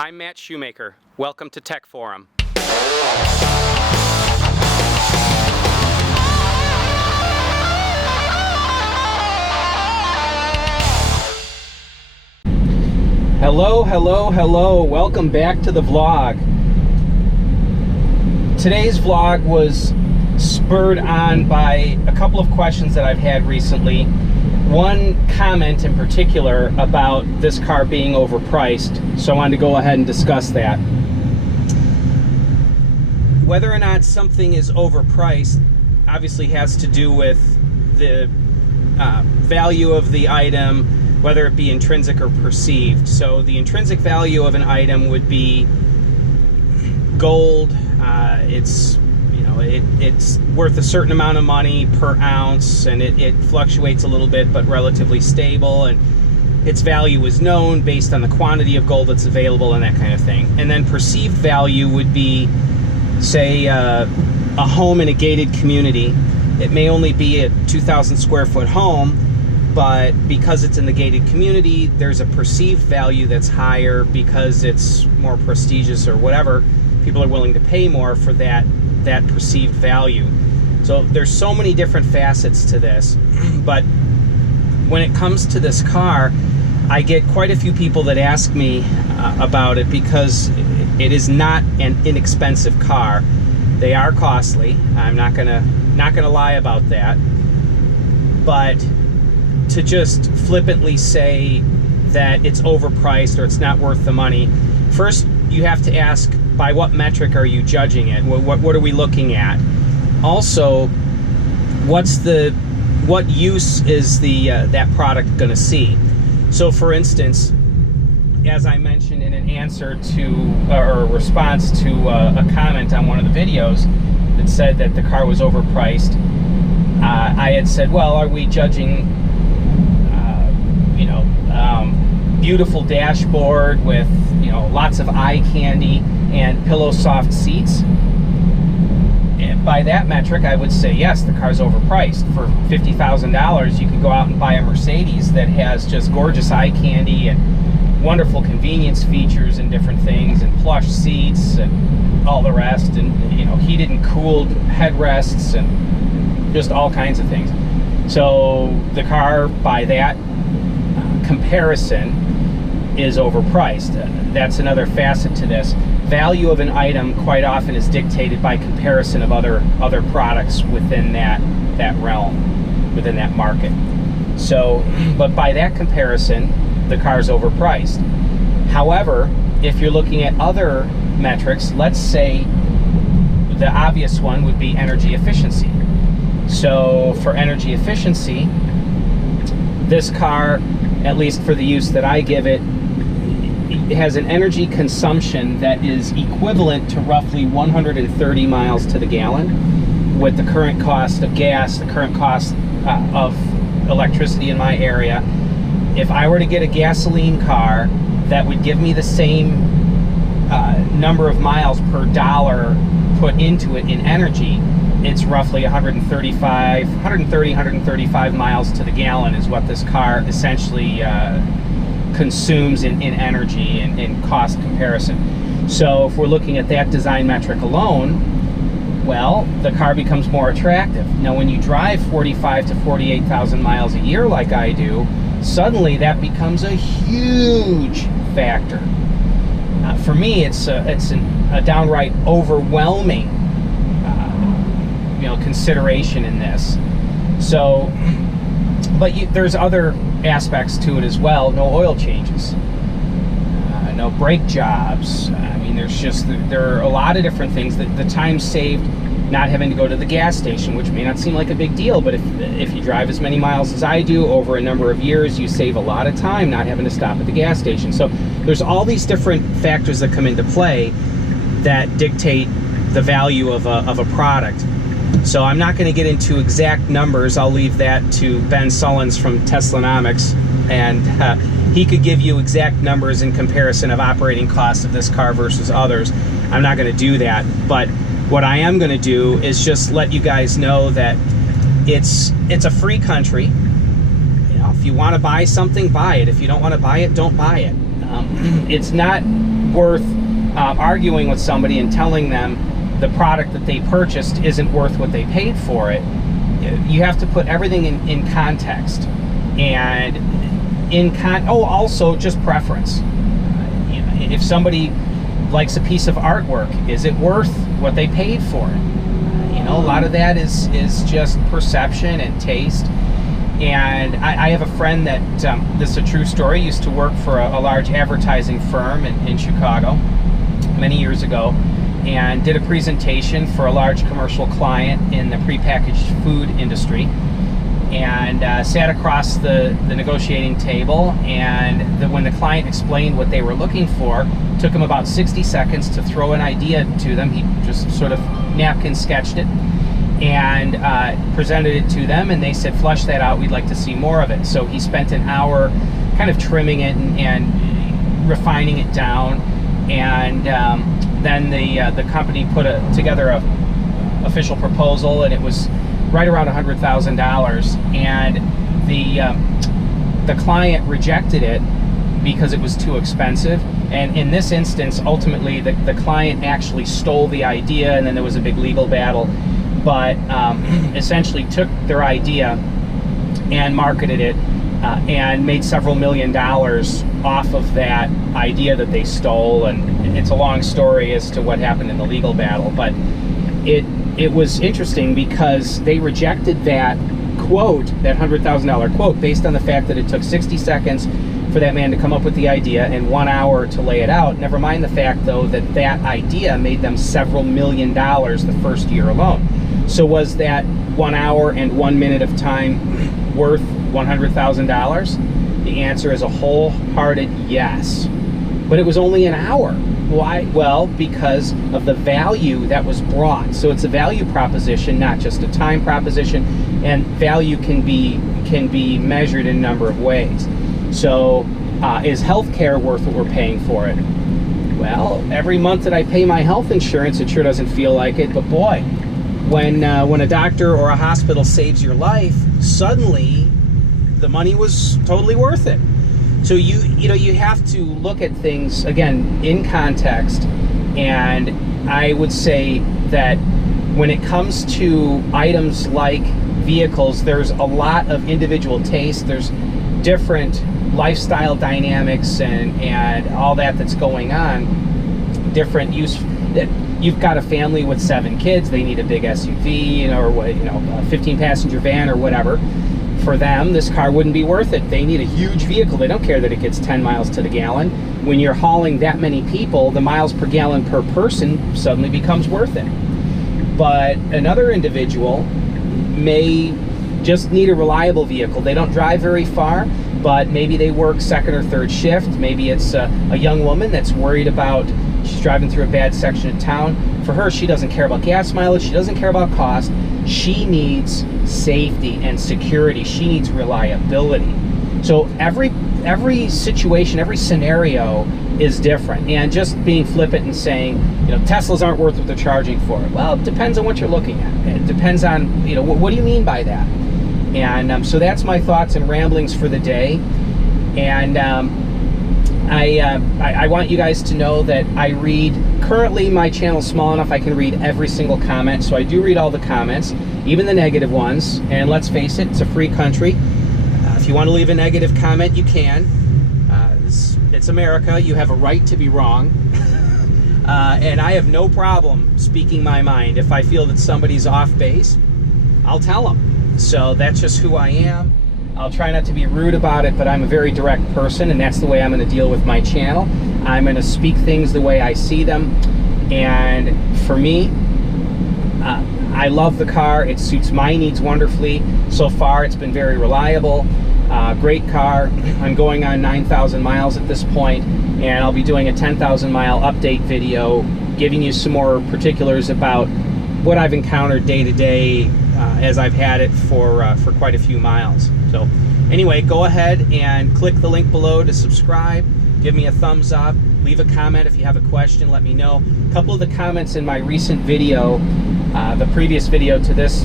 I'm Matt Shoemaker. Welcome to Tech Forum. Hello. Welcome back to the vlog. Today's vlog was spurred on by a couple of questions that I've had recently. One comment in particular about this car being overpriced, so I wanted to go ahead and discuss that. Whether or not something is overpriced obviously has to do with the value of the item, whether it be intrinsic or perceived. So the intrinsic value of an item would be gold. It's worth a certain amount of money per ounce, and it fluctuates a little bit but relatively stable, and its value is known based on the quantity of gold that's available and that kind of thing. And then perceived value would be, say, a home in a gated community. It may only be a 2,000 square foot home, but because it's in the gated community, there's a perceived value that's higher because it's more prestigious or whatever. People are willing to pay more for that perceived value. So there's so many different facets to this, but when it comes to this car, I get quite a few people that ask me about it because it is not an inexpensive car. They are costly. I'm not gonna lie about that. But to just flippantly say that it's overpriced or it's not worth the money, first you have to ask, by what metric are you judging it? What are we looking at? Also, what use is that product going to see? So, for instance, as I mentioned in an answer to or a response to a comment on one of the videos that said that the car was overpriced, I had said, well, are we judging beautiful dashboard with lots of eye candy and pillow soft seats? And by that metric, I would say yes, the car's overpriced. For $50,000, you could go out and buy a Mercedes that has just gorgeous eye candy and wonderful convenience features and different things, and plush seats and all the rest, and heated and cooled headrests and just all kinds of things. So the car, by that comparison, is overpriced. That's another facet to this. Value of an item quite often is dictated by comparison of other products within that realm, within that market. So, but by that comparison, the car's overpriced. However, if you're looking at other metrics, let's say the obvious one would be energy efficiency. So for energy efficiency, this car, at least for the use that I give it, has an energy consumption that is equivalent to roughly 130 miles to the gallon. With the current cost of gas, the current cost of electricity in my area, if I were to get a gasoline car that would give me the same number of miles per dollar put into it in energy, it's roughly 135 miles to the gallon is what this car essentially consumes in energy and in cost comparison. So if we're looking at that design metric alone, well, the car becomes more attractive. Now when you drive 45 to 48,000 miles a year like I do, suddenly that becomes a huge factor. For me, it's a downright overwhelming consideration in this. So, but there's other aspects to it as well. No oil changes, no brake jobs. I mean, there are a lot of different things. The time saved not having to go to the gas station, which may not seem like a big deal, but if you drive as many miles as I do over a number of years, you save a lot of time not having to stop at the gas station. So there's all these different factors that come into play that dictate the value of a product. So I'm not going to get into exact numbers. I'll leave that to Ben Sullins from Teslanomics, and he could give you exact numbers in comparison of operating costs of this car versus others. I'm not going to do that, but what I am going to do is just let you guys know that it's a free country. If you want to buy something, buy it. If you don't want to buy it, don't buy it. It's not worth arguing with somebody and telling them the product that they purchased isn't worth what they paid for it. You have to put everything in context, and also just preference. If somebody likes a piece of artwork, is it worth what they paid for it? A lot of that is just perception and taste. And I have a friend that, this is a true story, used to work for a large advertising firm in Chicago many years ago, and did a presentation for a large commercial client in the prepackaged food industry, and sat across the negotiating table, and when the client explained what they were looking for, took him about 60 seconds to throw an idea to them. He just sort of napkin sketched it and presented it to them, and they said, flush that out, we'd like to see more of it. So he spent an hour kind of trimming it and refining it down, and then the company put together a official proposal, and it was right around $100,000, and the client rejected it because it was too expensive. And in this instance, ultimately, the client actually stole the idea, and then there was a big legal battle, but essentially took their idea and marketed it and made several $1 million off of that idea that they stole. And it's a long story as to what happened in the legal battle, but it was interesting because they rejected that quote, that $100,000 quote, based on the fact that it took 60 seconds for that man to come up with the idea and 1 hour to lay it out. Never mind the fact, though, that that idea made them several $1 million the first year alone. So was that 1 hour and 1 minute of time worth $100,000? The answer is a wholehearted yes. But it was only an hour. Why? Well, because of the value that was brought. So it's a value proposition, not just a time proposition, and value can be measured in a number of ways. So is healthcare worth what we're paying for it? Well, every month that I pay my health insurance, it sure doesn't feel like it, but boy, when a doctor or a hospital saves your life, suddenly the money was totally worth it. So you have to look at things, again, in context, and I would say that when it comes to items like vehicles, there's a lot of individual taste. There's different lifestyle dynamics and all that's going on. Different use. You've got a family with 7 kids, they need a big SUV, or a 15-passenger van or whatever. For them, this car wouldn't be worth it. They need a huge vehicle. They don't care that it gets 10 miles to the gallon. When you're hauling that many people, the miles per gallon per person suddenly becomes worth it. But another individual may just need a reliable vehicle. They don't drive very far, but maybe they work second or third shift. Maybe it's a young woman that's worried about, she's driving through a bad section of town. For her, she doesn't care about gas mileage. She doesn't care about cost. She needs safety and security. She needs reliability. So every situation, every scenario is different. And just being flippant and saying, Teslas aren't worth what they're charging for. Well, it depends on what you're looking at. It depends on, what do you mean by that? And so that's my thoughts and ramblings for the day. And I want you guys to know that I read, currently my channel's small enough I can read every single comment, so I do read all the comments, even the negative ones. And let's face it, it's a free country. If you want to leave a negative comment, you can. It's America. You have a right to be wrong. And I have no problem speaking my mind. If I feel that somebody's off base, I'll tell them. So that's just who I am. I'll try not to be rude about it, but I'm a very direct person, and that's the way I'm going to deal with my channel. I'm going to speak things the way I see them. And for me, I love the car. It suits my needs wonderfully. So far, it's been very reliable. Great car. I'm going on 9,000 miles at this point, and I'll be doing a 10,000 mile update video, giving you some more particulars about what I've encountered day to day as I've had it for quite a few miles. So anyway, go ahead and click the link below to subscribe. Give me a thumbs up. Leave a comment if you have a question. Let me know. A couple of the comments in my recent video, the previous video to this,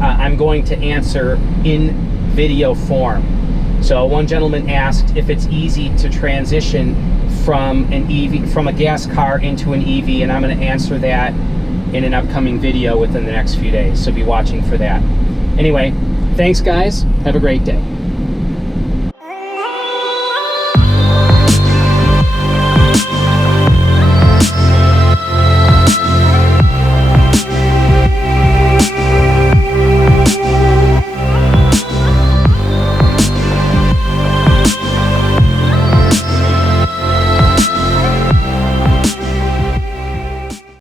I'm going to answer in video form. So one gentleman asked if it's easy to transition from an EV, from a gas car into an EV, and I'm going to answer that in an upcoming video within the next few days, so be watching for that. Anyway, thanks guys, have a great day.